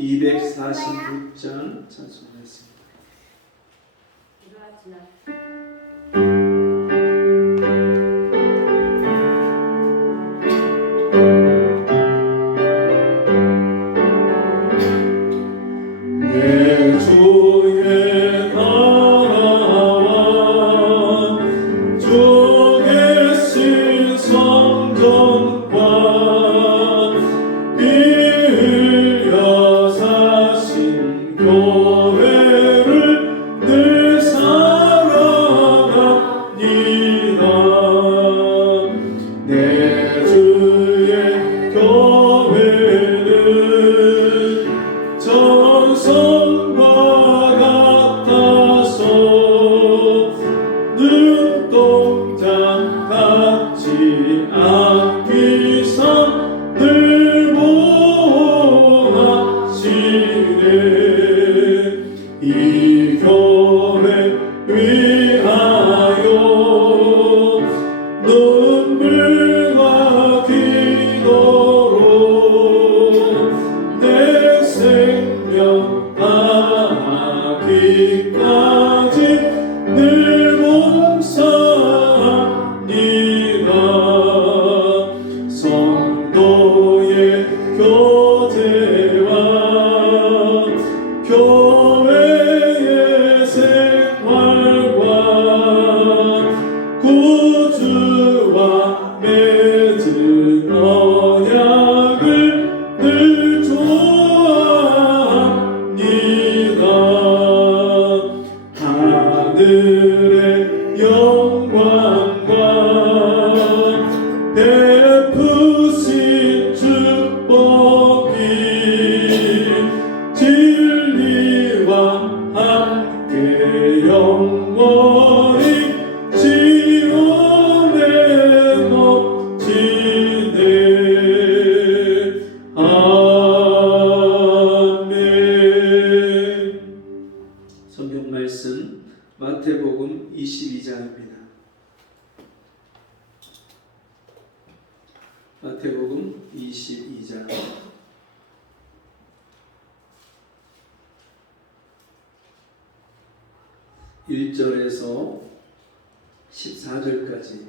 246장 찬송하겠습니다. 내 주의 나라와 주 계신 성전과 빌려 사신 교회를 늘 사랑합니다. 내 주의 교회는 정성과 같아서 눈동자 같지 않기서 늘 모하시네. 이 교회 위하여 눈물과 기도로 내 생명 다하기까지 늘 봉사합니다. 성도의 교제와 교회의 생활과 구주와 맺은 언약을 늘 좋아합니다. 하늘의 영광과 베푸신 축복이 진리와 함께 영원히 지원해 넘치네. 아멘. 성경 말씀 마태복음 22장입니다. 마태복음 22장 1절에서 14절까지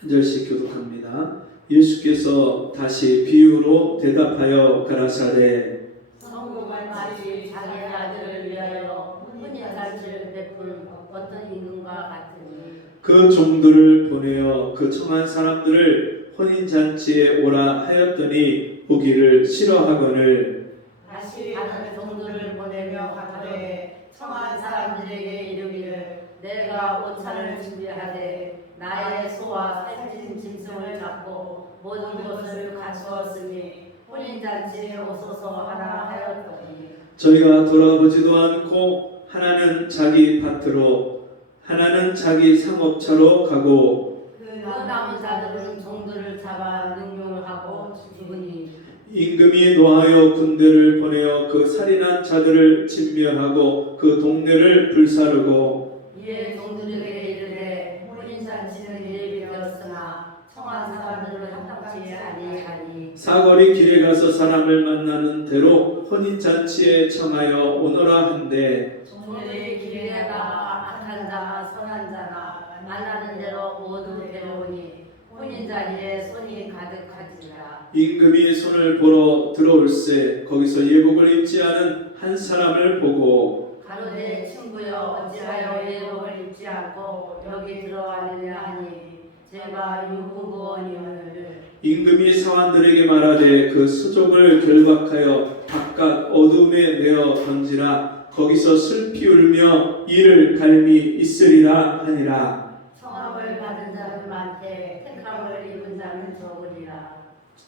한 절씩 교독합니다. 예수께서 다시 비유로 대답하여 가라사대 성공한 자식 자기 아들을 위하여 혼인잔치를 베푼 어떤 임금과 같으니 그 종들을 보내어 그 청한 사람들을 혼인잔치에 오라 하였더니 오기를 싫어하거늘 다시 다른 종들을 보내며 가되 청한 사람들에게 이르기를 내가 옷차를 준비하되 나의 소와 살찐 짐승을 잡고 모든 것을 갖추었으니 혼인잔치에 오소서 하라 하였더니 저희가 돌아보지도 않고 하나는 자기 밭으로 하나는 자기 상업차로 가고 그 남은 자들은 종들을 잡아 능멸하고 죽으니 임금이 노하여 군대를 보내어 그 살인한 자들을 진멸하고 그 동네를 불사르고 이에 종들에게 이르되 혼인잔치는 예비되었으나 청한 사람들은 합당치 아니하니 사거리 길에 가서 사람을 만나는 대로 혼인잔치에 청하여 오너라 한데 종들의 길에 나가 악한 자나 선한 자나 만나는 대로 모두 데려오니 혼인잔치에 손이 가득하지라. 임금이 손을 보러 들어올세 거기서 예복을 입지 않은 한 사람을 보고 가로되 친구여 어찌하여 예복을 입지 않고 여기 들어왔느냐 하니 제가 유구부원이오늘 임금이 사환들에게 말하되 그 수족을 결박하여 바깥 어둠에 내어 던지라 거기서 슬피 울며 이를 갈미 있으리라 하니라. 청함을 받은 자는 많되 택함을 입은 자는 적으리라.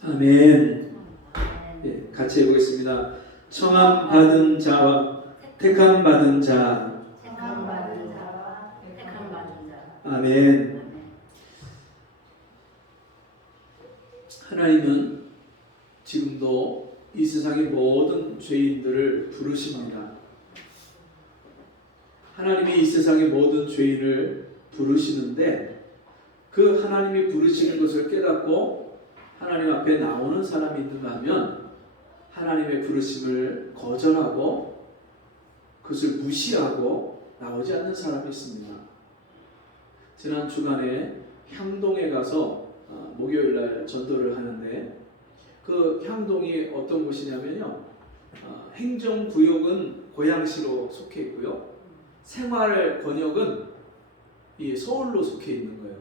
아멘. 네, 같이 해보겠습니다. 청함 받은 자와 택함 받은 자. 택함 받은 자와 택함 받은 자. 아멘. 하나님은 지금도 이 세상의 모든 죄인들을 부르십니다. 하나님이 이 세상의 모든 죄인을 부르시는데 그 하나님이 부르시는 것을 깨닫고 하나님 앞에 나오는 사람이 있는가 하면 하나님의 부르심을 거절하고 그것을 무시하고 나오지 않는 사람이 있습니다. 지난 주간에 향동에 가서 목요일날 전도를 하는데 그 향동이 어떤 곳이냐면요, 행정구역은 고양시로 속해 있고요, 생활권역은 이 서울로 속해 있는 거예요.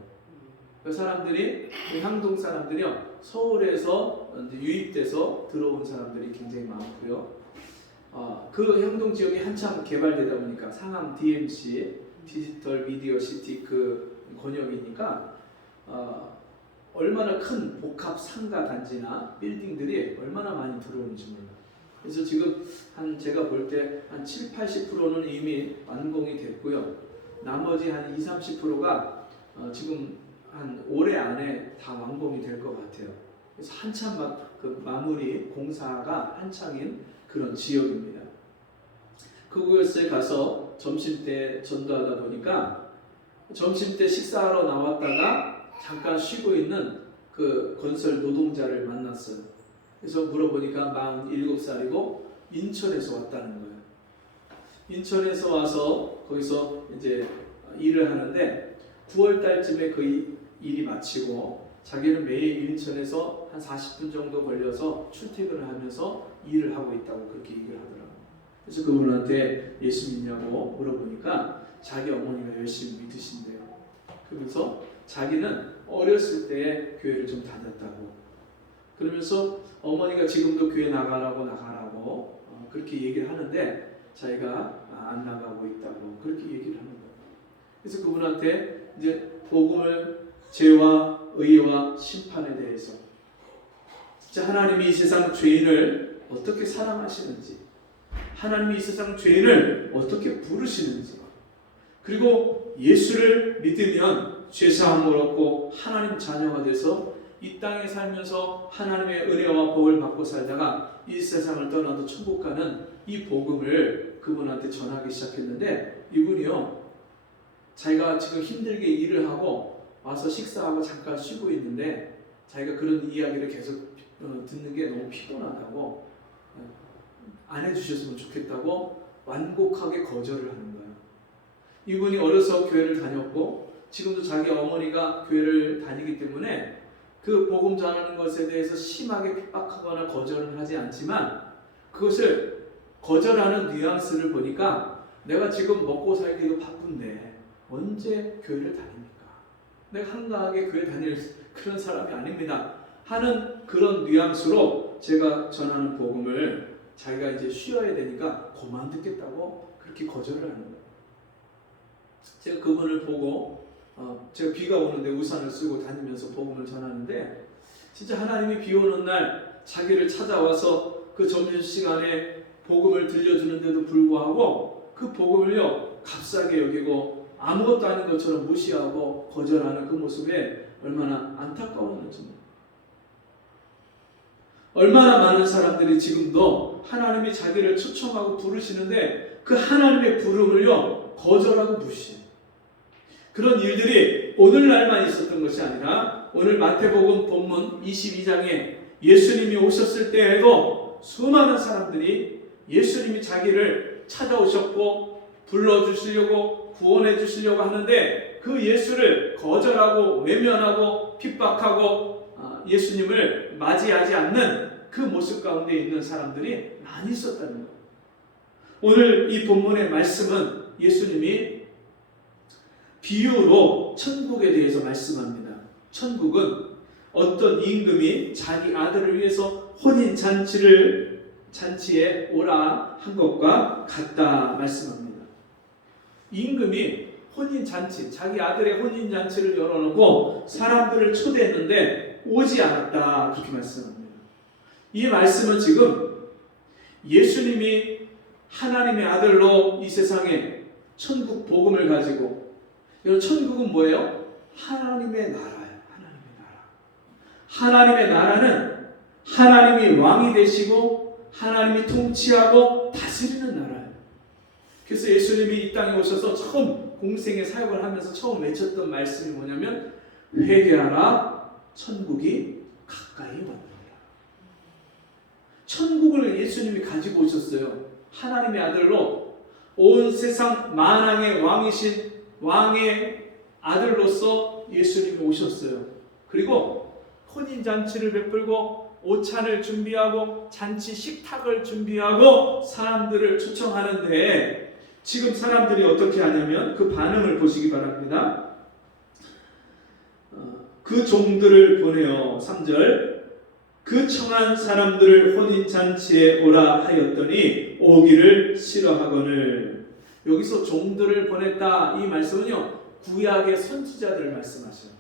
그 사람들이, 그 향동 사람들이요, 서울에서 이제 유입돼서 들어온 사람들이 굉장히 많고요. 그 향동 지역이 한참 개발되다 보니까 상암 DMC 디지털 미디어 시티 그 권역이니까 얼마나 큰 복합 상가 단지나 빌딩들이 얼마나 많이 들어오는지 몰라요. 그래서 지금 제가 볼 때 한 70-80%는 이미 완공이 됐고요. 나머지 한 20-30%가 지금 한 올해 안에 다 완공이 될 것 같아요. 그래서 한참 막 그 마무리 공사가 한창인 그런 지역입니다. 그곳에 가서 점심때 전도하다 보니까 점심때 식사하러 나왔다가 잠깐 쉬고 있는 그 건설 노동자를 만났어요. 그래서 물어보니까 47살이고 인천에서 왔다는 거예요. 인천에서 와서 거기서 이제 일을 하는데 9월 달쯤에 그 일이 마치고 자기는 매일 인천에서 한 40분 정도 걸려서 출퇴근을 하면서 일을 하고 있다고 그렇게 얘기를 하더라고요. 그래서 그분한테 예수 믿냐고 물어보니까 자기 어머니가 열심히 믿으신대요. 그러면서 자기는 어렸을 때 교회를 좀 다녔다고, 그러면서 어머니가 지금도 교회 나가라고 그렇게 얘기를 하는데 자기가 안 나가고 있다고 그렇게 얘기를 하는 거예요. 그래서 그분한테 이제 복음을, 죄와 의와 심판에 대해서, 진짜 하나님이 이 세상 죄인을 어떻게 사랑하시는지, 하나님이 이 세상 죄인을 어떻게 부르시는지, 그리고 예수를 믿으면 죄사함을 얻고 하나님 자녀가 돼서 이 땅에 살면서 하나님의 은혜와 복을 받고 살다가 이 세상을 떠나도 천국 가는 이 복음을 그분한테 전하기 시작했는데, 이분이요, 자기가 지금 힘들게 일을 하고 와서 식사하고 잠깐 쉬고 있는데 자기가 그런 이야기를 계속 듣는 게 너무 피곤하다고, 안 해주셨으면 좋겠다고 완곡하게 거절을 하는 거예요. 이분이 어려서 교회를 다녔고 지금도 자기 어머니가 교회를 다니기 때문에 그 복음 전하는 것에 대해서 심하게 핍박하거나 거절은 하지 않지만, 그것을 거절하는 뉘앙스를 보니까 내가 지금 먹고 살기도 바쁜데 언제 교회를 다닙니까? 내가 한가하게 교회 다닐 그런 사람이 아닙니다 하는 그런 뉘앙스로 제가 전하는 복음을 자기가 이제 쉬어야 되니까 그만 듣겠다고 그렇게 거절을 하는 거예요. 제가 그분을 보고 제가 비가 오는데 우산을 쓰고 다니면서 복음을 전하는데, 진짜 하나님이 비 오는 날 자기를 찾아와서 그 점심시간에 복음을 들려주는데도 불구하고 그 복음을요 값싸게 여기고 아무것도 아닌 것처럼 무시하고 거절하는 그 모습에 얼마나 안타까웠는지, 얼마나 많은 사람들이 지금도 하나님이 자기를 초청하고 부르시는데 그 하나님의 부름을요 거절하고 무시해요. 그런 일들이 오늘날만 있었던 것이 아니라 오늘 마태복음 본문 22장에 예수님이 오셨을 때에도 수많은 사람들이 예수님이 자기를 찾아오셨고 불러주시려고 구원해 주시려고 하는데 그 예수를 거절하고 외면하고 핍박하고 예수님을 맞이하지 않는 그 모습 가운데 있는 사람들이 많이 있었다는 거예요. 오늘 이 본문의 말씀은 예수님이 비유로 천국에 대해서 말씀합니다. 천국은 어떤 임금이 자기 아들을 위해서 혼인잔치에 오라 한 것과 같다 말씀합니다. 임금이 혼인잔치, 자기 아들의 혼인잔치를 열어놓고 사람들을 초대했는데 오지 않았다 그렇게 말씀합니다. 이 말씀은 지금 예수님이 하나님의 아들로 이 세상에 천국 복음을 가지고, 여러분 천국은 뭐예요? 하나님의 나라예요. 하나님의 나라는 하나님이 왕이 되시고 하나님이 통치하고 다스리는 나라예요. 그래서 예수님이 이 땅에 오셔서 처음 공생의 사역을 하면서 처음 외쳤던 말씀이 뭐냐면 회개하라 천국이 가까이 왔는 거야. 천국을 예수님이 가지고 오셨어요. 하나님의 아들로 온 세상 만왕의 왕이신 왕의 아들로서 예수님이 오셨어요. 그리고 혼인잔치를 베풀고 오찬을 준비하고 잔치 식탁을 준비하고 사람들을 초청하는데 지금 사람들이 어떻게 하냐면 그 반응을 보시기 바랍니다. 그 종들을 보내어 3절 그 청한 사람들을 혼인잔치에 오라 하였더니 오기를 싫어하거늘. 여기서 종들을 보냈다 이 말씀은요 구약의 선지자들을 말씀하셔요.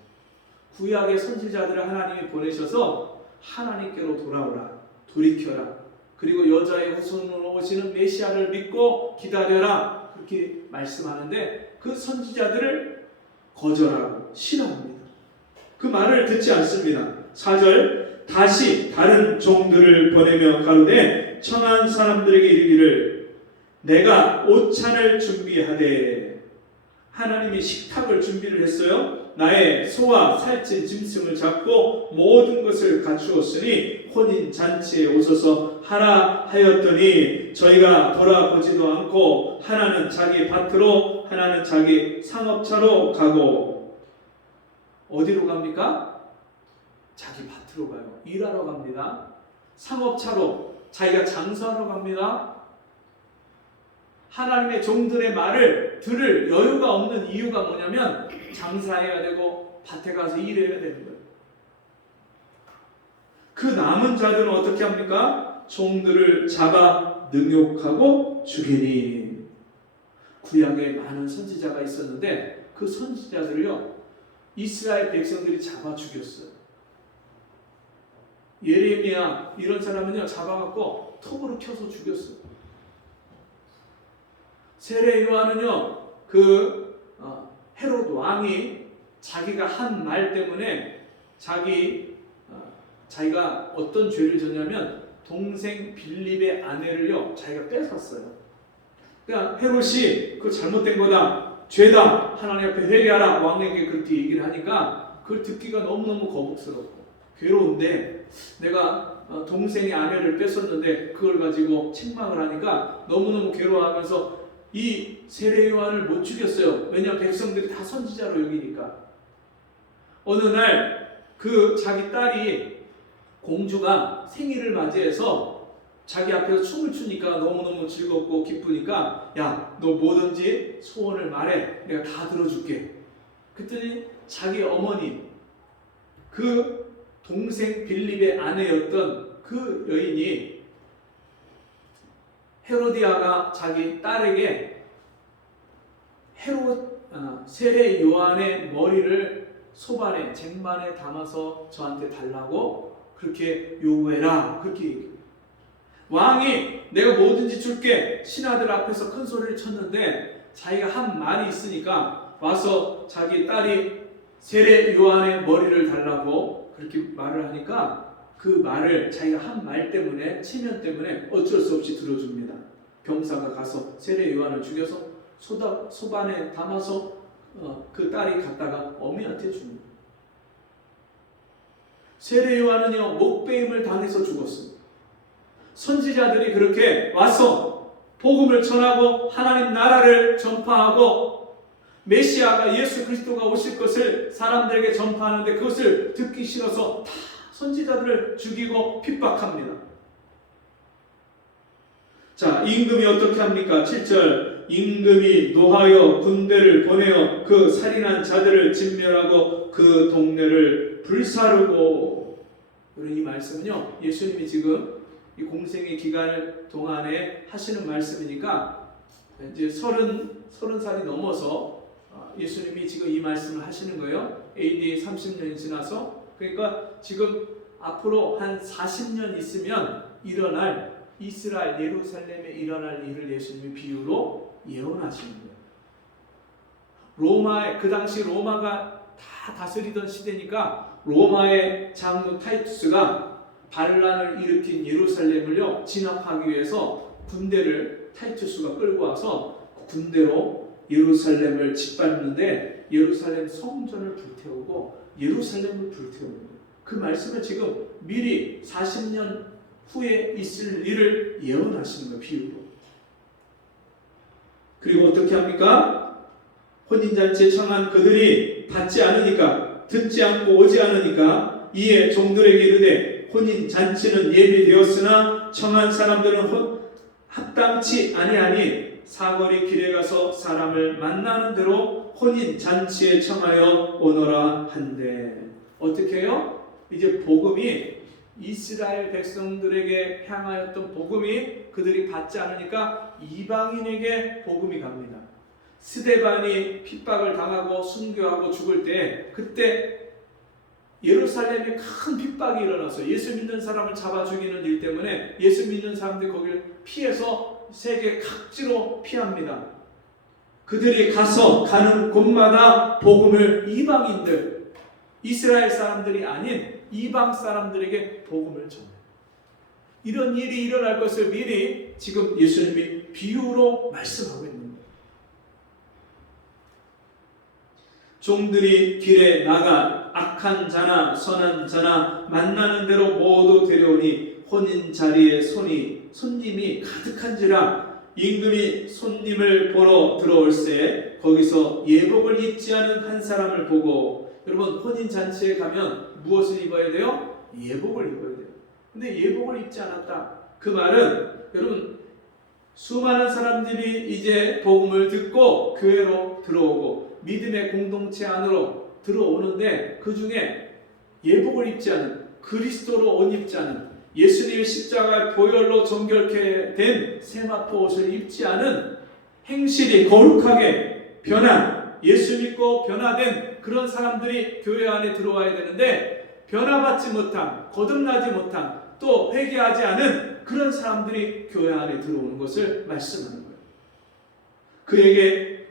구약의 선지자들을 하나님이 보내셔서 하나님께로 돌아오라, 돌이켜라, 그리고 여자의 후손으로 오시는 메시아를 믿고 기다려라 그렇게 말씀하는데 그 선지자들을 거절하고 싫어합니다. 그 말을 듣지 않습니다. 4절 다시 다른 종들을 보내며 가로되 청한 사람들에게 이르기를 내가 오찬을 준비하되. 하나님이 식탁을 준비를 했어요. 나의 소와 살찐 짐승을 잡고 모든 것을 갖추었으니 혼인잔치에 오소서 하라 하였더니 저희가 돌아보지도 않고 하나는 자기 밭으로 하나는 자기 상업차로 가고. 어디로 갑니까? 자기 밭으로 가요. 일하러 갑니다. 상업차로 자기가 장사하러 갑니다. 하나님의 종들의 말을 들을 여유가 없는 이유가 뭐냐면 장사해야 되고 밭에 가서 일해야 되는 거예요. 그 남은 자들은 어떻게 합니까? 종들을 잡아 능욕하고 죽이니. 구약에 많은 선지자가 있었는데 그 선지자들을요 이스라엘 백성들이 잡아 죽였어요. 예레미야 이런 사람은요 잡아갖고 톱으로 켜서 죽였어요. 세례 요한은요 헤롯 왕이 자기가 한 말 때문에 자기가 어떤 죄를 졌냐면 동생 빌립의 아내를요 자기가 뺏었어요. 그러니까 헤롯이 그 잘못된 거다, 죄다, 하나님 앞에 회개하라 왕에게 그렇게 얘기를 하니까 그걸 듣기가 너무너무 거북스럽고 괴로운데 내가 동생의 아내를 뺏었는데 그걸 가지고 책망을 하니까 너무너무 괴로워하면서 이 세례 요한을 못 죽였어요. 왜냐하면 백성들이 다 선지자로 여기니까. 어느 날 그 자기 딸이 공주가 생일을 맞이해서 자기 앞에서 춤을 추니까 너무너무 즐겁고 기쁘니까 야, 너 뭐든지 소원을 말해. 내가 다 들어줄게. 그랬더니 자기 어머니 그 동생 빌립의 아내였던 그 여인이 헤로디아가 자기 딸에게 세례 요한의 머리를 소반에 쟁반에 담아서 저한테 달라고 그렇게 요구해라 그렇게 얘기해요. 왕이 내가 뭐든지 줄게 신하들 앞에서 큰 소리를 쳤는데 자기가 한 말이 있으니까 와서 자기 딸이 세례 요한의 머리를 달라고 그렇게 말을 하니까 그 말을 자기가 한 말 때문에 체면 때문에 어쩔 수 없이 들어줍니다. 병사가 가서 세례 요한을 죽여서 소반에 담아서 그 딸이 갔다가 어미한테 줍니다. 세례 요한은요 목베임을 당해서 죽었습니다. 선지자들이 그렇게 와서 복음을 전하고 하나님 나라를 전파하고 메시아가 예수 그리스도가 오실 것을 사람들에게 전파하는데 그것을 듣기 싫어서 다 선지자들을 죽이고 핍박합니다. 자, 임금이 어떻게 합니까? 7절 임금이 노하여 군대를 보내어 그 살인한 자들을 진멸하고 그 동네를 불사르고. 이 말씀은요 예수님이 지금 이 공생의 기간 동안에 하시는 말씀이니까 이제 30살이 넘어서 예수님이 지금 이 말씀을 하시는 거예요. AD 30년이 지나서. 그러니까 지금 앞으로 한 40년 있으면 일어날 이스라엘 예루살렘에 일어날 일을 예수님이 비유로 예언하시는 거예요. 그 당시 로마가 다 다스리던 시대니까 로마의 장군 타이투스가 반란을 일으킨 예루살렘을요 진압하기 위해서 군대를 타이투스가 끌고 와서 군대로 예루살렘을 짓밟는데 예루살렘 성전을 불태우고 예루살렘을 불태우는 거예요. 그 말씀은 지금 미리 40년 후에 있을 일을 예언하시는 거예요. 비유로. 그리고 어떻게 합니까? 혼인잔치에 청한 그들이 받지 않으니까, 듣지 않고 오지 않으니까 이에 종들에게 이르되 혼인잔치는 예비되었으나 청한 사람들은 합당치 아니하니 사거리 길에 가서 사람을 만나는 대로 혼인잔치에 청하여 오너라 한대. 어떻게 해요? 이제 복음이 이스라엘 백성들에게 향하였던 복음이 그들이 받지 않으니까 이방인에게 복음이 갑니다. 스데반이 핍박을 당하고 순교하고 죽을 때, 그때 예루살렘에 큰 핍박이 일어나서 예수 믿는 사람을 잡아 죽이는 일 때문에 예수 믿는 사람들이 거기를 피해서 세계 각지로 피합니다. 그들이 가는 곳마다 복음을 이방인들, 이스라엘 사람들이 아닌 이방 사람들에게 복음을 전해요. 이런 일이 일어날 것을 미리 지금 예수님이 비유로 말씀하고 있는 거예요. 종들이 길에 나가 악한 자나 선한 자나 만나는 대로 모두 데려오니 혼인 자리에 손님이 가득한지라 임금이 손님을 보러 들어올새 거기서 예복을 입지 않은 한 사람을 보고, 여러분 혼인 잔치에 가면 무엇을 입어야 돼요? 예복을 입어야 돼요. 근데 예복을 입지 않았다. 그 말은 여러분 수많은 사람들이 이제 복음을 듣고 교회로 들어오고 믿음의 공동체 안으로 들어오는데 그 중에 예복을 입지 않은, 그리스도로 옷 입지 않은, 예수님의 십자가의 보혈로 정결케 된 세마포 옷을 입지 않은, 행실이 거룩하게 변한, 예수 믿고 변화된 그런 사람들이 교회 안에 들어와야 되는데 변화받지 못한, 거듭나지 못한, 또 회개하지 않은 그런 사람들이 교회 안에 들어오는 것을 말씀하는 거예요. 그에게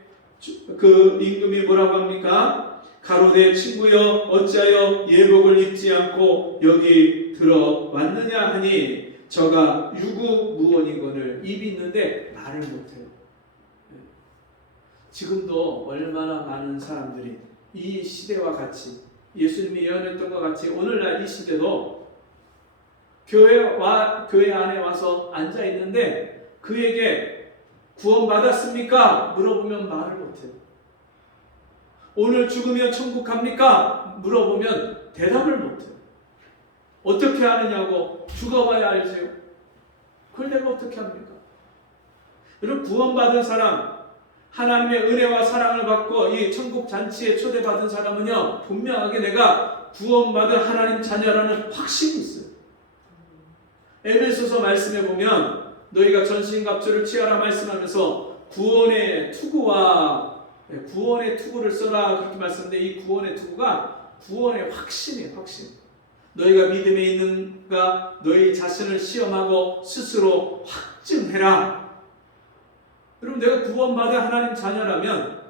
그 임금이 뭐라고 합니까? 가로되 친구여 어찌하여 예복을 입지 않고 여기 들어왔느냐 하니 저가 유구무원이거늘. 입이 있는데 말을 못해요. 지금도 얼마나 많은 사람들이 이 시대와 같이 예수님이 예언했던 것 같이 오늘날 이 시대도 교회 안에 와서 앉아 있는데 그에게 구원받았습니까? 물어보면 말을 못해요. 오늘 죽으면 천국 갑니까? 물어보면 대답을 못해요. 어떻게 하느냐고, 죽어봐야 알지요. 그걸 내가 어떻게 합니까? 여러분 구원받은 사람, 하나님의 은혜와 사랑을 받고 이 천국 잔치에 초대받은 사람은요 분명하게 내가 구원받은 하나님 자녀라는 확신이 있어요. 에베소서 말씀에 보면 너희가 전신갑주를 취하라 말씀하면서 구원의 투구를 써라 그렇게 말씀하는데, 이 구원의 투구가 구원의 확신이에요. 확신. 너희가 믿음에 있는가 너희 자신을 시험하고 스스로 확증해라. 여러분 내가 구원받은 하나님 자녀라면,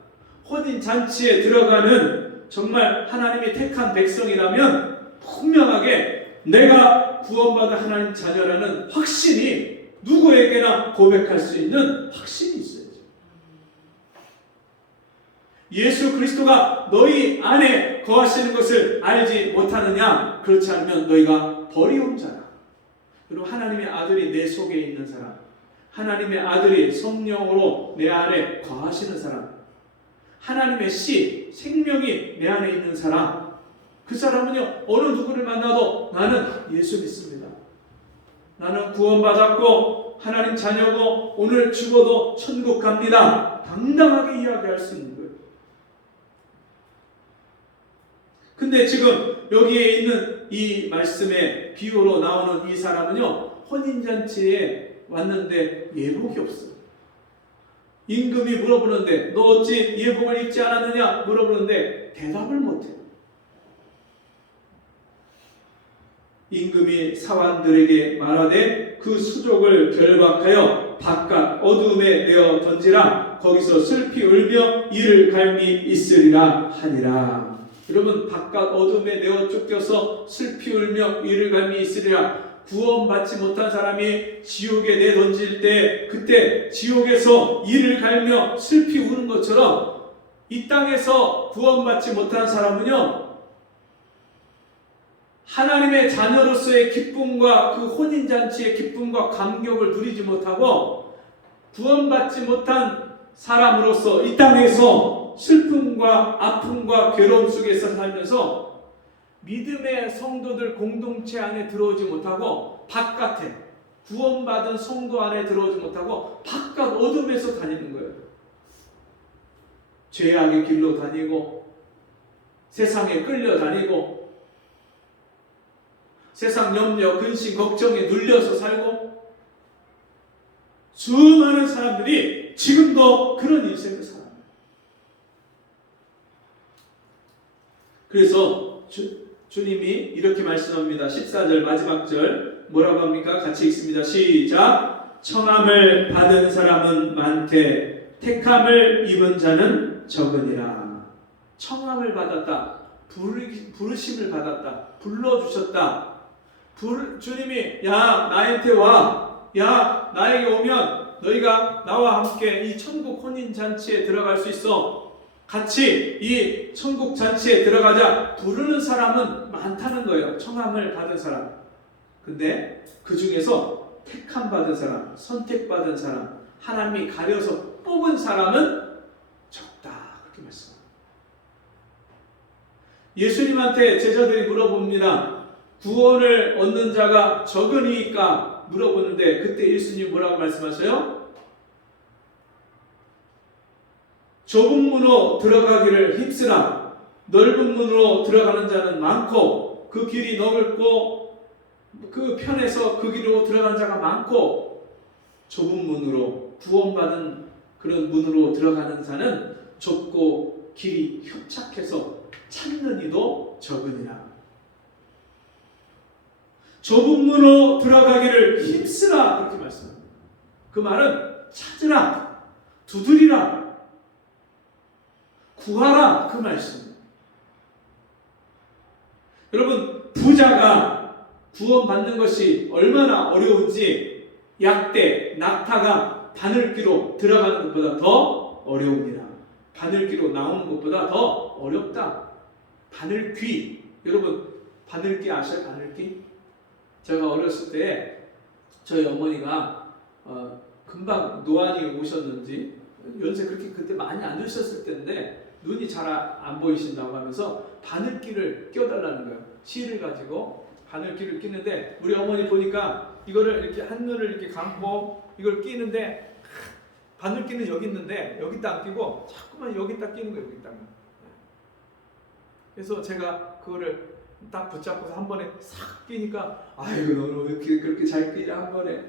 혼인잔치에 들어가는 정말 하나님이 택한 백성이라면 분명하게 내가 구원받은 하나님 자녀라는 확신이 누구에게나 고백할 수 있는 확신이 있어야죠. 예수 그리스도가 너희 안에 거하시는 것을 알지 못하느냐? 그렇지 않으면 너희가 버리운 자라. 그리고 하나님의 아들이 내 속에 있는 사람, 하나님의 아들이 성령으로 내 안에 거하시는 사람, 하나님의 씨, 생명이 내 안에 있는 사람, 그 사람은요 어느 누구를 만나도 나는 예수 믿습니다. 나는 구원받았고 하나님 자녀고 오늘 죽어도 천국 갑니다. 당당하게 이야기할 수 있는 거예요. 근데 지금 여기에 있는 이 말씀의 비유로 나오는 이 사람은요 혼인잔치에 왔는데 예복이 없어요. 임금이 물어보는데 너 어찌 예복을 입지 않았느냐 물어보는데 대답을 못해요. 임금이 사환들에게 말하되 그 수족을 결박하여 바깥 어두움에 내어 던지라. 거기서 슬피 울며 이를 갈미 있으리라 하니라. 여러분 바깥 어둠에 내어 쫓겨서 슬피 울며 이를 갈미 있으리라. 구원받지 못한 사람이 지옥에 내던질 때 그때 지옥에서 이를 갈며 슬피 우는 것처럼 이 땅에서 구원받지 못한 사람은요 하나님의 자녀로서의 기쁨과 그 혼인잔치의 기쁨과 감격을 누리지 못하고 구원받지 못한 사람으로서 이 땅에서 슬픔과 아픔과 괴로움 속에서 살면서 믿음의 성도들 공동체 안에 들어오지 못하고 바깥에 구원받은 성도 안에 들어오지 못하고 바깥 어둠에서 다니는 거예요. 죄악의 길로 다니고 세상에 끌려다니고 세상 염려, 근심, 걱정에 눌려서 살고 수많은 사람들이 지금도 그런 인생을 살아요. 그래서 주님이 이렇게 말씀합니다. 14절 마지막 절 뭐라고 합니까? 같이 읽습니다. 시작. 청함을 받은 사람은 많되 택함을 입은 자는 적으니라. 청함을 받았다. 부르심을 받았다. 불러주셨다. 주님이 야 나한테 와. 야 나에게 오면 너희가 나와 함께 이 천국 혼인잔치에 들어갈 수 있어. 같이 이 천국 잔치에 들어가자. 부르는 사람은 많다는 거예요. 청함을 받은 사람. 근데 그 중에서 택함 받은 사람, 선택받은 사람, 하나님이 가려서 뽑은 사람은 적다. 그렇게 말씀합니다. 예수님한테 제자들이 물어봅니다. 구원을 얻는 자가 적으니까 물어보는데 그때 예수님 뭐라고 말씀하셔요? 좁은 문으로 들어가기를 힘쓰라. 넓은 문으로 들어가는 자는 많고 그 길이 넓고 그 편에서 그 길로 들어가는 자가 많고 좁은 문으로 구원받은 그런 문으로 들어가는 자는 좁고 길이 협착해서 찾는 이도 적으니라. 좁은 문으로 들어가기를 힘쓰라 그렇게 말씀합니다. 그 말은 찾으라, 두드리라, 구하라 그 말씀입니다. 여러분 부자가 구원받는 것이 얼마나 어려운지 약대, 낙타가 바늘귀로 들어가는 것보다 더 어려웁니다. 바늘귀로 나오는 것보다 더 어렵다. 바늘귀 여러분 바늘귀 아셔요? 바늘귀? 제가 어렸을 때 저희 어머니가 금방 노안이 오셨는지 연세 그렇게 그때 많이 안 드셨을 때인데 눈이 잘 안 보이신다고 하면서 바늘귀를 껴달라는 거예요. 실을 가지고 바늘귀를 끼는데 우리 어머니 보니까 이거를 이렇게 한눈을 이렇게 감고 이걸 끼는데 바늘귀는 여기 있는데 여기다 안 끼고 자꾸만 여기다 끼는 거예요. 여기다. 그래서 제가 그거를 딱 붙잡고서 한 번에 싹 끼니까 아이고 너는 왜 이렇게 그렇게 잘 끼냐 한 번에.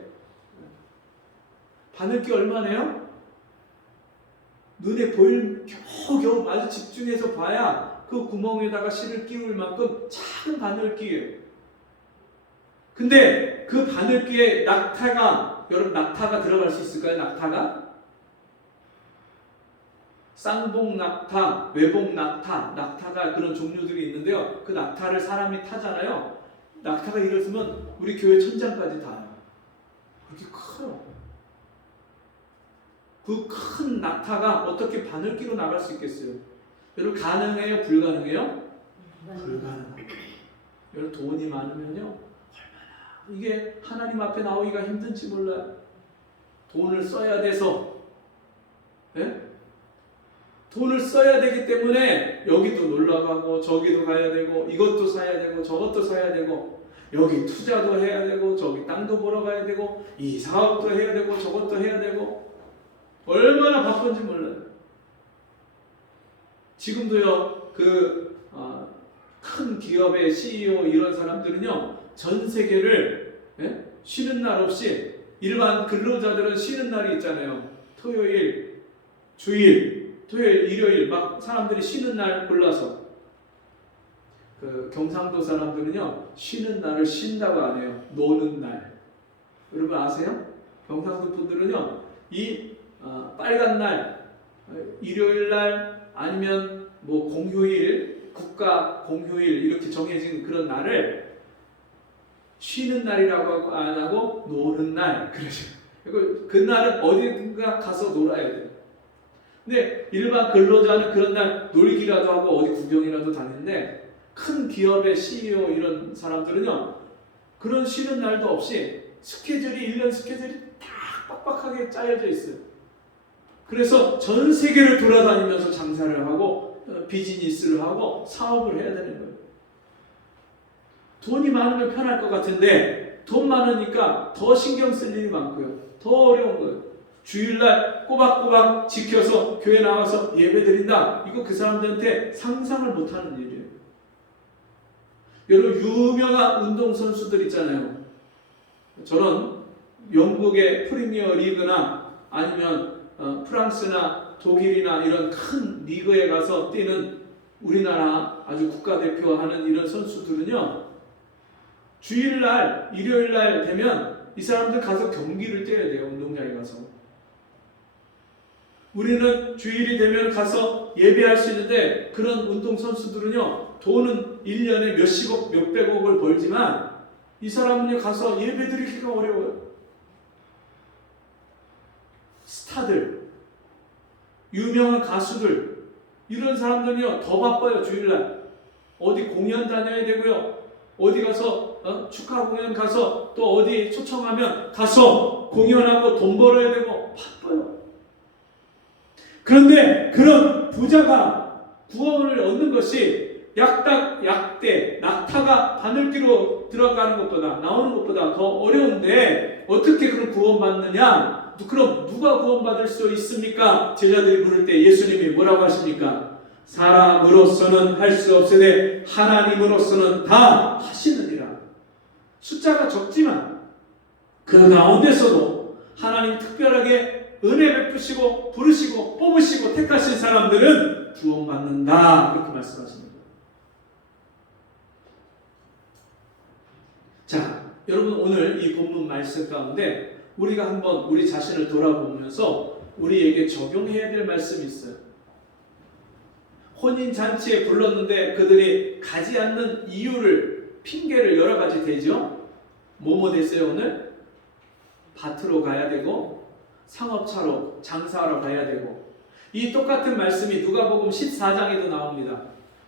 바늘귀 얼마네요? 눈에 보일 겨우겨우 아주 집중해서 봐야 그 구멍에다가 실을 끼울 만큼 작은 바늘귀예요. 근데 그 바늘귀에 낙타가 여러분 낙타가 들어갈 수 있을까요? 낙타가? 쌍봉 낙타, 외봉 낙타, 낙타가 그런 종류들이 있는데요. 그 낙타를 사람이 타잖아요. 낙타가 일어서면 우리 교회 천장까지 닿아요. 그렇게 커요. 그 큰 낙타가 어떻게 바늘귀로 나갈 수 있겠어요? 여러분 가능해요? 불가능해요? 불가능합니다. 여러분 돈이 많으면요 얼마나 이게 하나님 앞에 나오기가 힘든지 몰라요. 돈을 써야 돼서 네? 돈을 써야 되기 때문에 여기도 놀러 가고 저기도 가야 되고 이것도 사야 되고 저것도 사야 되고 여기 투자도 해야 되고 저기 땅도 보러 가야 되고 이 사업도 해야 되고 저것도 해야 되고 얼마나 바쁜지 몰라요. 지금도요 큰 기업의 CEO 이런 사람들은요 전 세계를 쉬는 날 없이 일반 근로자들은 쉬는 날이 있잖아요. 토요일, 주일, 토요일, 일요일 막 사람들이 쉬는 날 골라서 그 경상도 사람들은요 쉬는 날을 쉰다고 안 해요. 노는 날. 여러분 아세요? 경상도 분들은요 이 빨간 날, 일요일 날 아니면 뭐 공휴일, 국가 공휴일 이렇게 정해진 그런 날을 쉬는 날이라고 안 하고 노는 날 그러죠. 그리고 그날은 어디든가 가서 놀아야 돼요. 근데 일반 근로자는 그런 날 놀기라도 하고 어디 구경이라도 다니는데 큰 기업의 CEO 이런 사람들은요, 그런 쉬는 날도 없이 스케줄이 1년 스케줄이 다 빡빡하게 짜여져 있어요. 그래서 전 세계를 돌아다니면서 장사를 하고 비즈니스를 하고 사업을 해야 되는 거예요. 돈이 많으면 편할 것 같은데 돈 많으니까 더 신경 쓸 일이 많고요. 더 어려운 거예요. 주일날 꼬박꼬박 지켜서 교회 나와서 예배 드린다. 이거 그 사람들한테 상상을 못하는 일이에요. 여러분, 유명한 운동선수들 있잖아요. 저는 영국의 프리미어 리그나 아니면 프랑스나 독일이나 이런 큰 리그에 가서 뛰는 우리나라 아주 국가대표 하는 이런 선수들은요, 주일날, 일요일날 되면 이 사람들 가서 경기를 뛰어야 돼요. 운동장에 가서. 우리는 주일이 되면 가서 예배할 수 있는데, 그런 운동선수들은요, 돈은 1년에 몇십억, 몇백억을 벌지만 이 사람은요, 가서 예배 드리기가 어려워요. 스타들, 유명한 가수들, 이런 사람들은요, 더 바빠요. 주일날 어디 공연 다녀야 되고요, 어디 가서 축하 공연 가서 또 어디 초청하면 가서 공연하고 돈 벌어야 되고 바빠요. 그런데 그런 부자가 구원을 얻는 것이 약닭, 약대, 낙타가 바늘기로 들어가는 것보다, 나오는 것보다 더 어려운데 어떻게 그런 구원받느냐? 그럼 누가 구원받을 수 있습니까? 제자들이 물을 때 예수님이 뭐라고 하십니까? 사람으로서는 할 수 없으되 하나님으로서는 다 하시느니라. 숫자가 적지만 그 가운데서도 하나님 특별하게 은혜 베푸시고 부르시고 뽑으시고 택하신 사람들은 구원받는다. 그렇게 말씀하십니다. 자, 여러분, 오늘 이 본문 말씀 가운데 우리가 한번 우리 자신을 돌아보면서 우리에게 적용해야 될 말씀이 있어요. 혼인잔치에 불렀는데 그들이 가지 않는 이유를, 핑계를 여러 가지 대죠. 뭐뭐 됐어요? 오늘 밭으로 가야 되고 상업차로 장사하러 가야 되고. 이 똑같은 말씀이 누가복음 14장에도 나옵니다.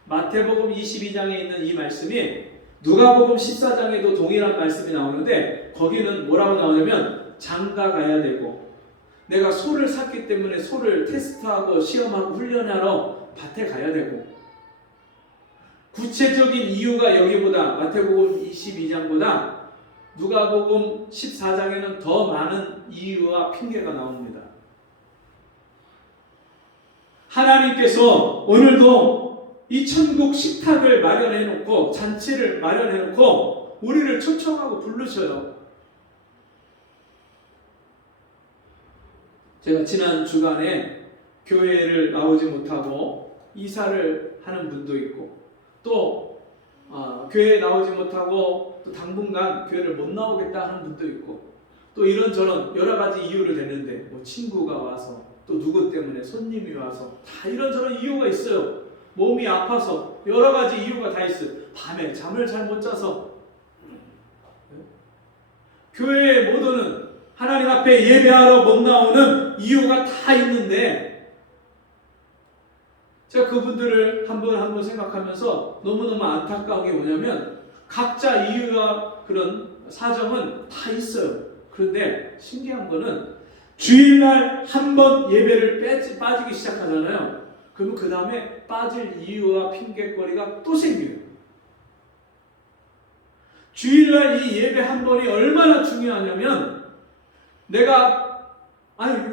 마태복음 22장에 있는 이 말씀이 누가복음 14장에도 동일한 말씀이 나오는데, 거기는 뭐라고 나오냐면 장가 가야 되고, 내가 소를 샀기 때문에 소를 테스트하고 시험하고 훈련하러 밭에 가야 되고. 구체적인 이유가 여기보다, 마태복음 22장보다 누가복음 14장에는 더 많은 이유와 핑계가 나옵니다. 하나님께서 오늘도 이 천국 식탁을 마련해 놓고, 잔치를 마련해 놓고 우리를 초청하고 부르셔요. 제가 지난 주간에 교회를 나오지 못하고 이사를 하는 분도 있고, 또 교회에 나오지 못하고 또 당분간 교회를 못 나오겠다 하는 분도 있고, 또 이런저런 여러 가지 이유를 대는데, 뭐 친구가 와서, 또 누구 때문에 손님이 와서, 다 이런저런 이유가 있어요. 몸이 아파서, 여러 가지 이유가 다 있어요. 밤에 잠을 잘 못 자서. 교회에 못 오는, 하나님 앞에 예배하러 못 나오는 이유가 다 있는데, 제가 그분들을 한번 생각하면서 너무너무 안타까운 게 뭐냐면, 각자 이유와 그런 사정은 다 있어요. 그런데 신기한 거는 주일날 한번 예배를 빠지기 시작하잖아요. 그러면 그 다음에 빠질 이유와 핑계거리가 또 생겨요. 주일날 이 예배 한 번이 얼마나 중요하냐면, 내가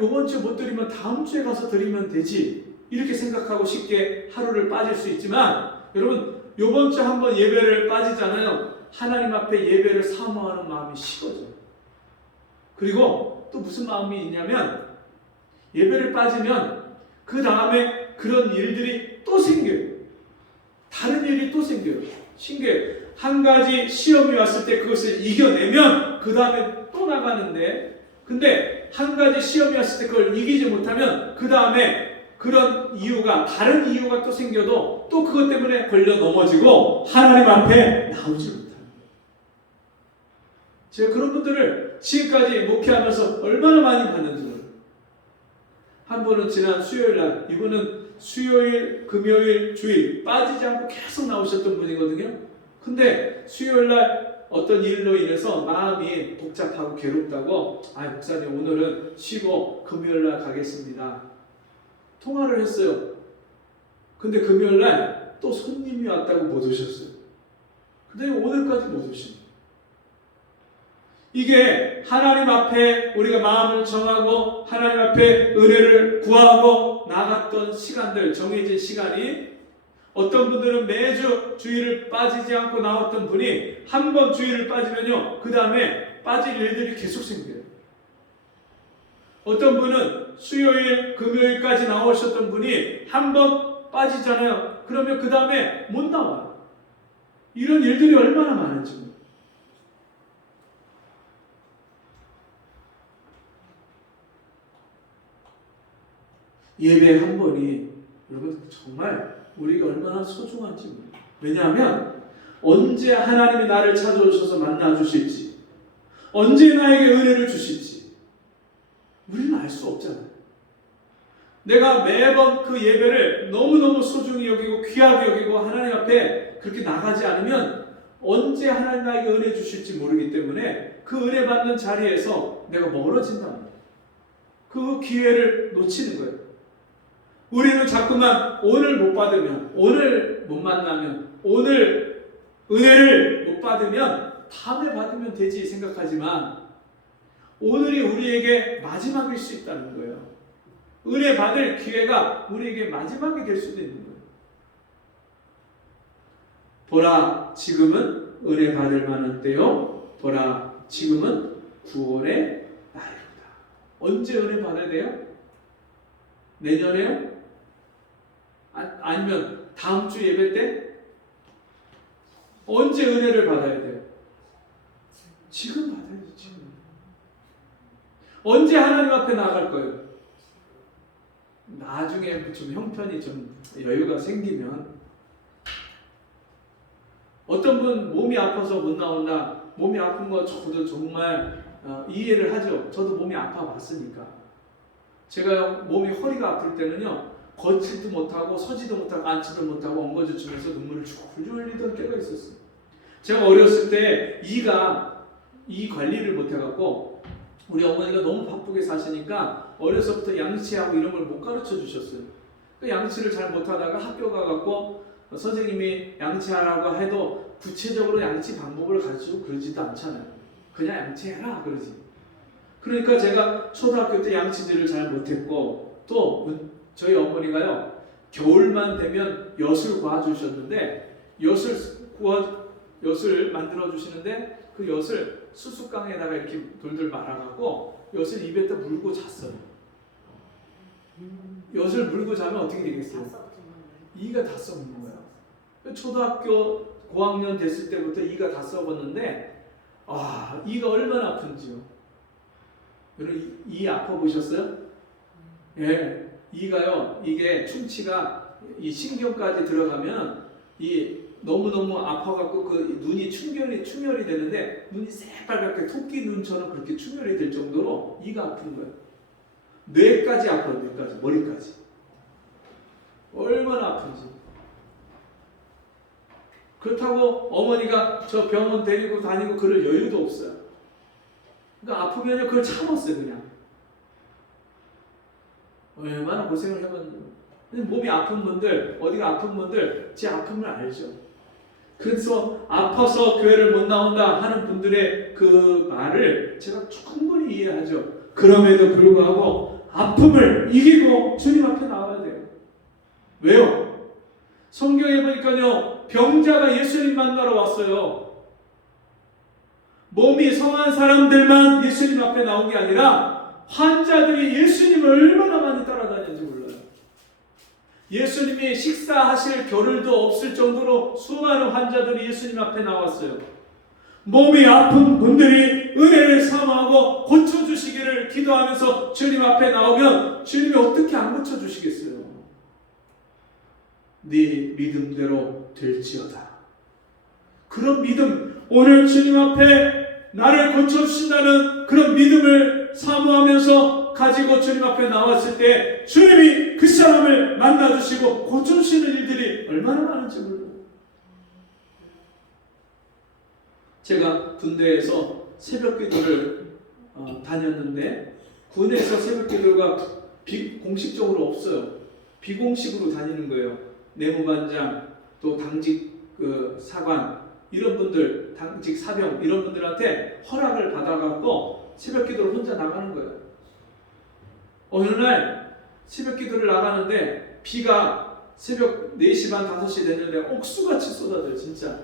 요번 주 못 드리면 다음 주에 가서 드리면 되지, 이렇게 생각하고 쉽게 하루를 빠질 수 있지만, 여러분, 요번 주 한번 예배를 빠지잖아요. 하나님 앞에 예배를 사모하는 마음이 식어져요. 그리고 또 무슨 마음이 있냐면, 예배를 빠지면 그 다음에 그런 일들이 또 생겨요. 다른 일이 또 생겨요. 신기해요. 한 가지 시험이 왔을 때 그것을 이겨내면 그 다음에 또 나가는데, 근데 한 가지 시험이 왔을 때 그걸 이기지 못하면 그 다음에 그런 이유가, 다른 이유가 또 생겨도 또 그것 때문에 걸려 넘어지고 하나님 앞에 나오지 못합니다. 제가 그런 분들을 지금까지 목회하면서 얼마나 많이 봤는지 몰라요. 한 분은 지난 수요일 날, 이분은 수요일, 금요일, 주일 빠지지 않고 계속 나오셨던 분이거든요. 근데 수요일 날 어떤 일로 인해서 마음이 복잡하고 괴롭다고 목사님 오늘은 쉬고 금요일 날 가겠습니다. 통화를 했어요. 근데 금요일 날 또 손님이 왔다고 못 오셨어요. 근데 오늘까지 못 오십니다. 이게 하나님 앞에 우리가 마음을 정하고 하나님 앞에 은혜를 구하고 나갔던 시간들, 정해진 시간이 어떤 분들은 매주 주일을 빠지지 않고 나왔던 분이 한 번 주일을 빠지면요 그 다음에 빠질 일들이 계속 생겨요. 어떤 분은 수요일, 금요일까지 나오셨던 분이 한 번 빠지잖아요. 그러면 그 다음에 못 나와요. 이런 일들이 얼마나 많은지. 예배 한 번이 여러분 정말 우리가 얼마나 소중한지 몰라요. 왜냐하면 언제 하나님이 나를 찾아오셔서 만나주실지, 언제 나에게 은혜를 주실지 우리는 알 수 없잖아요. 내가 매번 그 예배를 너무너무 소중히 여기고 귀하게 여기고 하나님 앞에 그렇게 나가지 않으면 언제 하나님 나에게 은혜 주실지 모르기 때문에 그 은혜 받는 자리에서 내가 멀어진단 말이에요. 그 기회를 놓치는 거예요. 우리는 자꾸만 오늘 못 받으면, 오늘 못 만나면, 오늘 은혜를 못 받으면 다음에 받으면 되지 생각하지만 오늘이 우리에게 마지막일 수 있다는 거예요. 은혜 받을 기회가 우리에게 마지막이 될 수도 있는 거예요. 보라, 지금은 은혜 받을 만한 때요. 보라, 지금은 구원의 날이로다. 언제 은혜 받아야 돼요? 내년에요? 아니면 다음 주 예배 때? 언제 은혜를 받아야 돼요? 지금 받아야죠. 지금. 언제 하나님 앞에 나갈 거예요? 나중에 좀 형편이 좀 여유가 생기면. 어떤 분 몸이 아파서 못 나온다. 몸이 아픈 거 저도 정말 이해를 하죠. 저도 몸이 아파 봤으니까. 제가 몸이 허리가 아플 때는요 걷지도 못하고 서지도 못하고 앉지도 못하고 엉거주춤해서 눈물을 줄줄 흘리던 때가 있었어요. 제가 어렸을 때 이 관리를 못해갖고 우리 어머니가 너무 바쁘게 사시니까 어려서부터 양치하고 이런 걸 못 가르쳐 주셨어요. 그 양치를 잘 못하다가 학교 가갖고 선생님이 양치하라고 해도 구체적으로 양치 방법을 가르치고 그러지도 않잖아요. 그냥 양치해라 그러지. 그러니까 제가 초등학교 때 양치질을 잘 못했고 또 저희 어머니가요 겨울만 되면 엿을 구워주셨는데 엿을 만들어 주시는데 그 엿을 수수깡에다가 이렇게 돌돌 말아갖고 엿을 입에다 물고 잤어요. 엿을 물고 자면 어떻게 되겠어요? 이가 다 썩는 거야. 초등학교 고학년 됐을 때부터 이가 다 썩었는데 이가 얼마나 아픈지요. 여러분 이 아파 보셨어요? 예, 이가요 이게 충치가 이 신경까지 들어가면 이 너무너무 아파갖고 그 눈이 충혈이 되는데 눈이 새빨갛게 토끼 눈처럼 그렇게 충혈이 될 정도로 이가 아픈 거예요. 뇌까지 아파요. 뇌까지 머리까지 얼마나 아픈지. 그렇다고 어머니가 저 병원 데리고 다니고 그럴 여유도 없어요. 그러니까 아프면요 그걸 참았어요. 그냥 얼마나 고생을 해봤는지. 몸이 아픈 분들, 어디가 아픈 분들 제 아픔을 알죠. 그래서 아파서 교회를 못 나온다 하는 분들의 그 말을 제가 충분히 이해하죠. 그럼에도 불구하고 아픔을 이기고 주님 앞에 나와야 돼요. 왜요? 성경에 보니까요 병자가 예수님 만나러 왔어요. 몸이 성한 사람들만 예수님 앞에 나온 게 아니라 환자들이 예수님을 얼마나 많이 따라다녔는지 몰라요. 예수님이 식사하실 겨를도 없을 정도로 수많은 환자들이 예수님 앞에 나왔어요. 몸이 아픈 분들이 은혜를 사모하고 고쳐주시기를 기도하면서 주님 앞에 나오면 주님이 어떻게 안 고쳐주시겠어요? 네 믿음대로 될지어다. 그런 믿음, 오늘 주님 앞에 나를 고쳐주신다는 그런 믿음을 사모하면서 가지고 주님 앞에 나왔을 때 주님이 그 사람을 만나주시고 고쳐주시는 일들이 얼마나 많은지 몰라요. 제가 군대에서 새벽 기도를 다녔는데 군에서 새벽 기도가 공식적으로 없어요. 비공식으로 다니는 거예요. 내무반장 또 당직 사관 이런 분들, 당직 사병 이런 분들한테 허락을 받아갖고 새벽 기도를 혼자 나가는 거예요. 어느 날 새벽 기도를 나가는데 비가 새벽 4시 반 5시 됐는데 옥수같이 쏟아져요. 진짜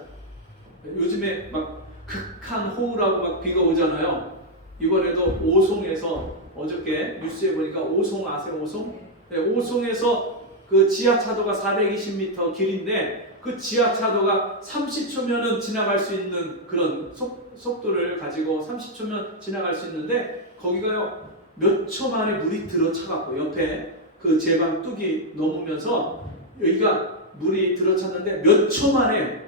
요즘에 막 극한 호우라고 막 비가 오잖아요. 이번에도 오송에서 어저께 뉴스에 보니까 오송 아세요? 오송? 네, 오송에서 그 지하차도가 420m 길인데 그 지하차도가 30초면은 지나갈 수 있는 그런 속도를 가지고 30초면 지나갈 수 있는데 거기가요 몇 초 만에 물이 들어차갖고 옆에 그 제방 뚝이 넘으면서 여기가 물이 들어찼는데 몇 초 만에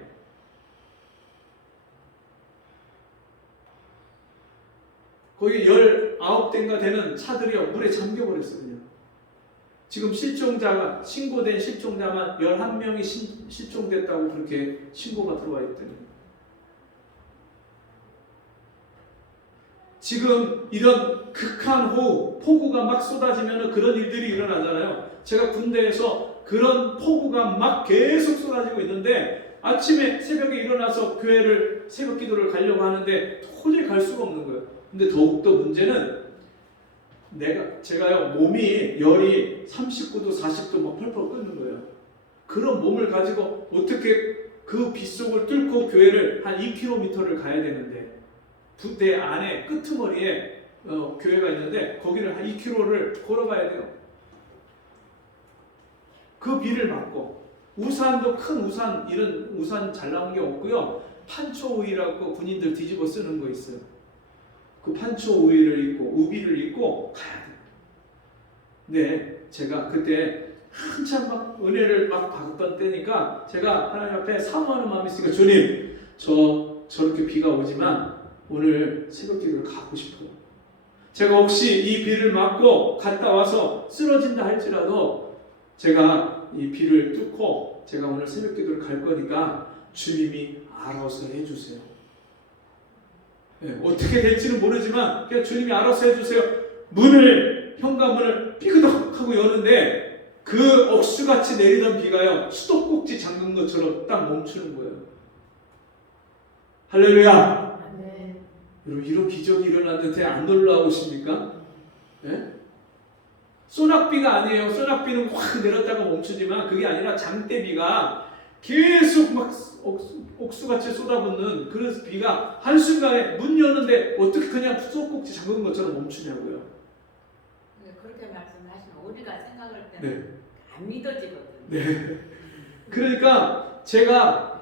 거기 19대인가 되는 차들이요 물에 잠겨버렸어요. 그냥. 지금 실종자가 신고된 실종자만 11명이 실종됐다고 그렇게 신고가 들어와 있더니 지금 이런 극한 호우, 폭우가 막 쏟아지면 그런 일들이 일어나잖아요. 제가 군대에서 그런 폭우가 막 계속 쏟아지고 있는데 아침에 새벽에 일어나서 교회를 새벽 기도를 가려고 하는데 도저히 갈 수가 없는 거예요. 근데 더욱더 문제는 제가요 몸이 열이 39도 40도 막 펄펄 끓는 거예요. 그런 몸을 가지고 어떻게 그 빗속을 뚫고 교회를 한 2km를 가야 되는데 부대 안에 끄트머리에 교회가 있는데 거기를 한 2km를 걸어가야 돼요. 그 비를 맞고 우산도 큰 우산 이런 우산 잘 나온 게 없고요. 판초 우이라고 군인들 뒤집어 쓰는 거 있어요. 그 판초 우이를 입고 우비를 입고 가야 돼요. 네, 제가 그때 한참 막 은혜를 막 받았던 때니까 제가 하나님 앞에 사모하는 마음이 있으니까 주님 저렇게 비가 오지만 오늘 새벽 기도를 가고 싶어요. 제가 혹시 이 비를 맞고 갔다 와서 쓰러진다 할지라도 제가 이 비를 뚫고 제가 오늘 새벽 기도를 갈 거니까 주님이 알아서 해주세요. 네, 어떻게 될지는 모르지만 그냥 주님이 알아서 해주세요. 현관문을 삐그덕 하고 여는데 그 억수같이 내리던 비가요 수도꼭지 잠근 것처럼 딱 멈추는 거예요. 할렐루야. 여러분 이런 기적이 일어났는데 안 놀라우십니까? 네? 소낙비가 아니에요. 소낙비는 확 내렸다가 멈추지만 그게 아니라 장대비가 계속 막 옥수같이 쏟아붓는 그런 비가 한순간에 문 여는데 어떻게 그냥 수도꼭지 잠근 것처럼 멈추냐고요. 그렇게 말씀하시면 우리가 생각할 때는 네. 안 믿어지거든요. 네. 그러니까 제가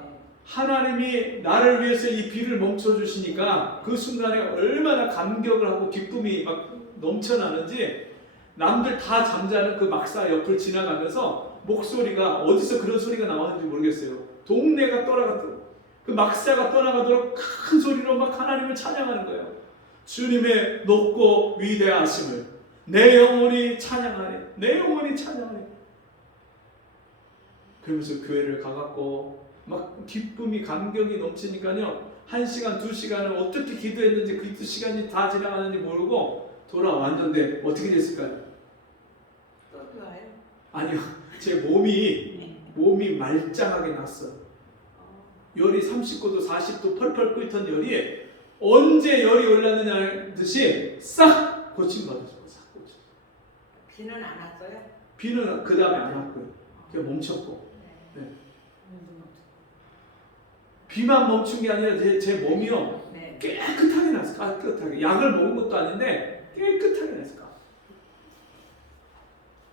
하나님이 나를 위해서 이 비를 멈춰주시니까 그 순간에 얼마나 감격을 하고 기쁨이 막 넘쳐나는지 남들 다 잠자는 그 막사 옆을 지나가면서 목소리가 어디서 그런 소리가 나왔는지 모르겠어요. 동네가 떠나가도록 그 막사가 떠나가도록 큰 소리로 막 하나님을 찬양하는 거예요. 주님의 높고 위대하심을 내 영혼이 찬양하네. 내 영혼이 찬양하네. 그러면서 교회를 가갖고 막 기쁨이 감격이 넘치니까요 1시간 2시간을 어떻게 기도했는지 그 시간이 다 지나가는지 모르고 돌아왔는데 어떻게 됐을까요? 또 좋아요? 아니요 제 몸이 말짱하게 났어요. 열이 39도 40도 펄펄 끓던 열이 언제 열이 올랐느냐 듯이 싹 고침받았어요. 싹 고침. 비는 안 왔어요? 비는 그 다음에 안 왔고요. 그냥 멈췄고. 네. 비만 멈춘 게 아니라 제 몸이요 네. 깨끗하게 났어요. 깨끗하게. 약을 먹은 것도 아닌데 깨끗하게 났어요.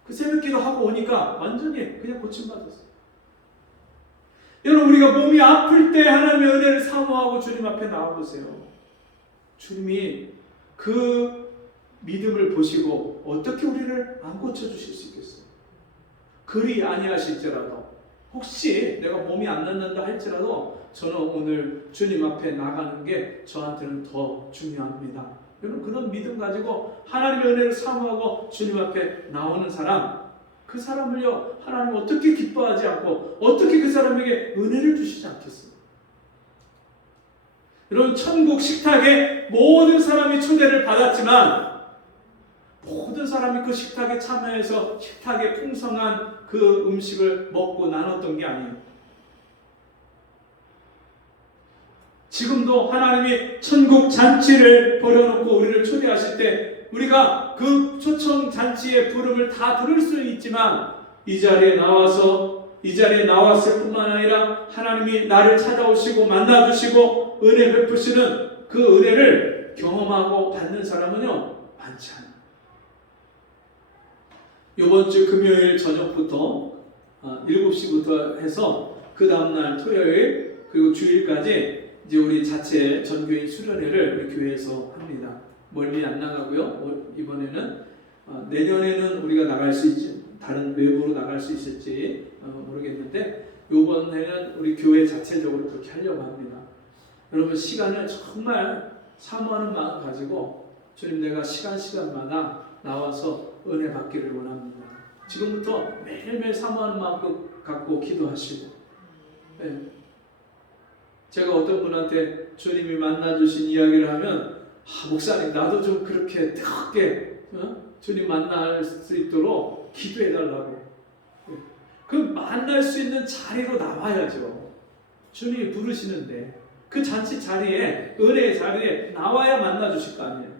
그 새벽기도 하고 오니까 완전히 그냥 고침받았어요. 여러분 우리가 몸이 아플 때 하나님의 은혜를 사모하고 주님 앞에 나와보세요. 주님이 그 믿음을 보시고 어떻게 우리를 안 고쳐주실 수 있겠어요? 그리 아니하실지라도 혹시 내가 몸이 안 낫는다 할지라도 저는 오늘 주님 앞에 나가는 게 저한테는 더 중요합니다. 여러분 그런 믿음 가지고 하나님의 은혜를 사모하고 주님 앞에 나오는 사람, 그 사람을요 하나님 어떻게 기뻐하지 않고 어떻게 그 사람에게 은혜를 주시지 않겠어요? 여러분 천국 식탁에 모든 사람이 초대를 받았지만 모든 사람이 그 식탁에 참여해서 식탁에 풍성한 그 음식을 먹고 나눴던 게 아니에요. 지금도 하나님이 천국 잔치를 벌여놓고 우리를 초대하실 때 우리가 그 초청 잔치의 부름을 다 들을 수는 있지만 이 자리에 나왔을 뿐만 아니라 하나님이 나를 찾아오시고 만나주시고 은혜 베푸시는 그 은혜를 경험하고 받는 사람은요 많지 않아요. 이번 주 금요일 저녁부터 7시부터 해서 그 다음날 토요일 그리고 주일까지 이제 우리 자체 전교인 수련회를 우리 교회에서 합니다. 멀리 안 나가고요. 이번에는 내년에는 우리가 나갈 수 있지, 다른 외부로 나갈 수 있을지 모르겠는데 이번에는 우리 교회 자체적으로 그렇게 하려고 합니다. 여러분 시간을 정말 사모하는 마음 가지고 주님 내가 시간마다 나와서 은혜 받기를 원합니다. 지금부터 매일매일 사모하는 마음 갖고 기도하시고 제가 어떤 분한테 주님이 만나주신 이야기를 하면 목사님 나도 좀 그렇게 뜨겁게 주님 만날 수 있도록 기도해달라고. 그 만날 수 있는 자리로 나와야죠. 주님이 부르시는데 그 잔치 자리에 은혜의 자리에 나와야 만나주실 거 아니에요.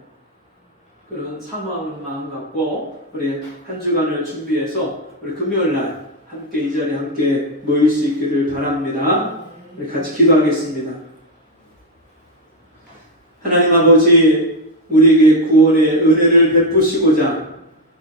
그런 사모하는 마음 갖고 우리 한 주간을 준비해서 우리 금요일날 함께 이 자리에 함께 모일 수 있기를 바랍니다. 우리 같이 기도하겠습니다. 하나님 아버지 우리에게 구원의 은혜를 베푸시고자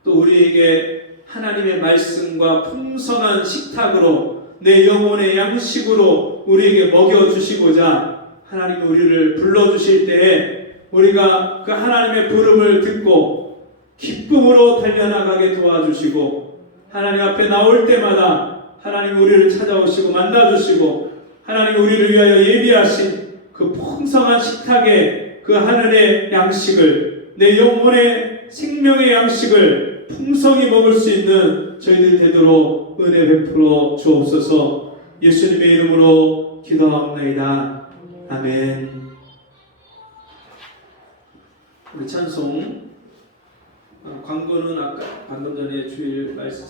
또 우리에게 하나님의 말씀과 풍성한 식탁으로 내 영혼의 양식으로 우리에게 먹여주시고자 하나님 우리를 불러주실 때에 우리가 그 하나님의 부름을 듣고 기쁨으로 달려나가게 도와주시고 하나님 앞에 나올 때마다 하나님 우리를 찾아오시고 만나주시고 하나님 우리를 위하여 예비하신 그 풍성한 식탁에 그 하늘의 양식을 내 영혼의 생명의 양식을 풍성히 먹을 수 있는 저희들 되도록 은혜 베풀어 주옵소서. 예수님의 이름으로 기도하옵나이다. 아멘. 우리 찬송 광고는 아까 방금 전에 주일 말씀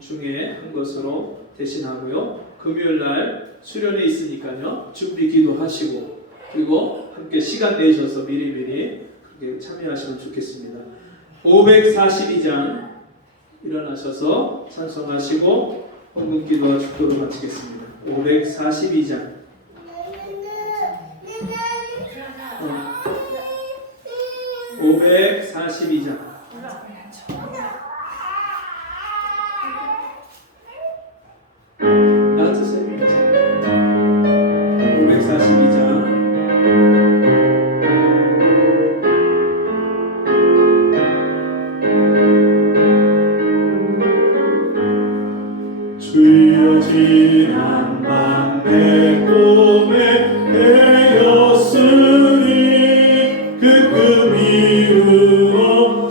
중에 한 것으로 대신하고요. 금요일날 수련회 있으니까요. 준비 기도하시고 그리고 함께 시간 내셔서 미리미리 그렇게 참여하시면 좋겠습니다. 542장 일어나셔서 찬송하시고 헌금 기도와 축도로 마치겠습니다. 542장 542장 나와주세요. 542장 주여 지난 밤 내 꿈에 되었으니 그 꿈이 이루어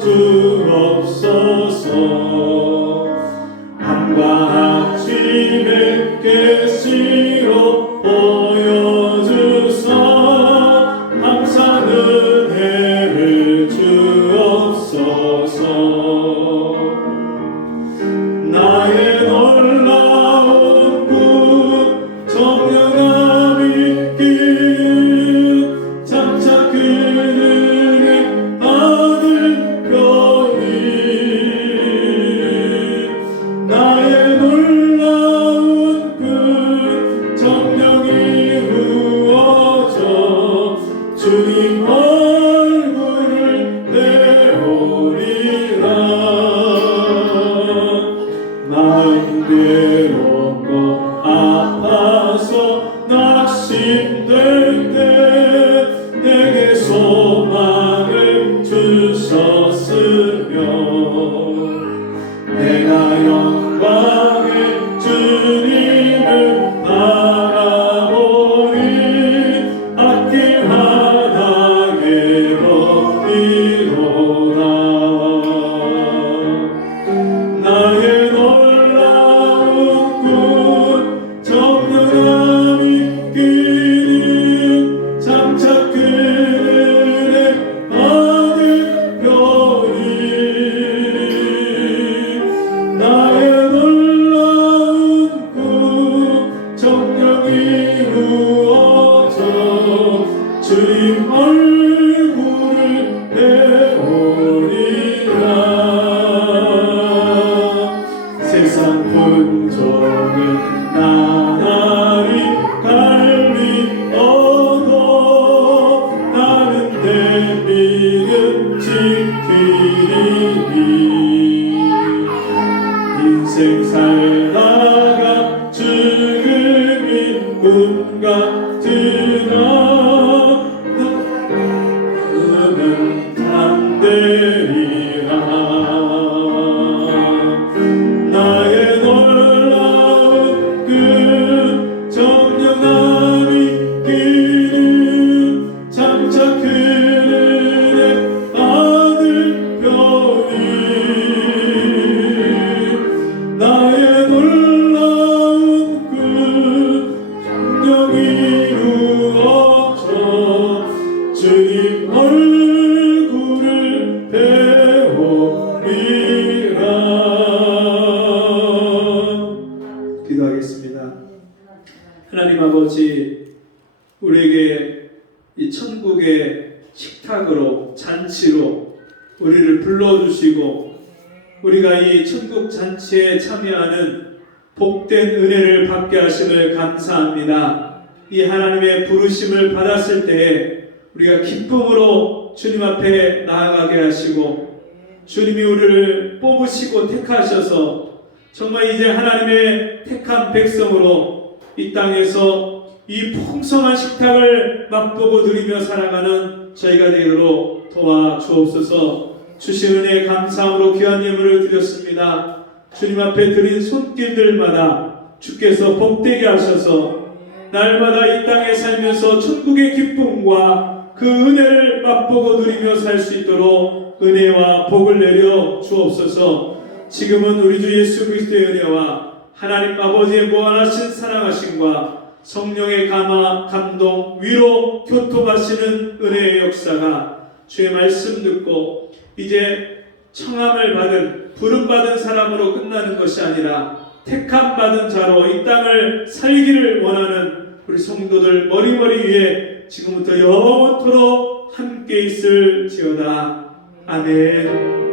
주님 얼굴을 배우리라. 세상 풍조는 나날이 갈리어도 나는 내 믿음 지키리니. 인생 살다가 죽음이 운 같으나 너는 담대리라. 나의 놀라운 그 정령함이 끼는 장차 그의 아들편이. 나의 놀라운 그 정령이 이루어져 주님 얼굴을 배우리라. 기도하겠습니다. 하나님 아버지, 우리에게 이 천국의 식탁으로 잔치로 우리를 불러주시고 우리가 이 천국 잔치에 참여하는 복된 은혜를 받게 하심을 감사합니다. 이 하나님의 부르심을 받았을 때에 우리가 기쁨으로 주님 앞에 나아가게 하시고 주님이 우리를 뽑으시고 택하셔서 정말 이제 하나님의 택한 백성으로 이 땅에서 이 풍성한 식탁을 맛보고 누리며 살아가는 저희가 되도록 도와주옵소서. 주신 은혜에 감사함으로 귀한 예물을 드렸습니다. 주님 앞에 드린 손길들마다 주께서 복되게 하셔서 날마다 이 땅에 살면서 천국의 기쁨과 그 은혜를 맛보고 누리며 살 수 있도록 은혜와 복을 내려 주옵소서. 지금은 우리 주 예수 그리스도의 은혜와 하나님 아버지의 무한하신 사랑하심과 성령의 감동, 위로, 교통하시는 은혜의 역사가 주의 말씀 듣고 이제 청함을 받은 부름받은 사람으로 끝나는 것이 아니라 택함 받은 자로 이 땅을 살기를 원하는 우리 성도들 머리머리 위에 지금부터 영원토록 함께 있을지어다. 아멘.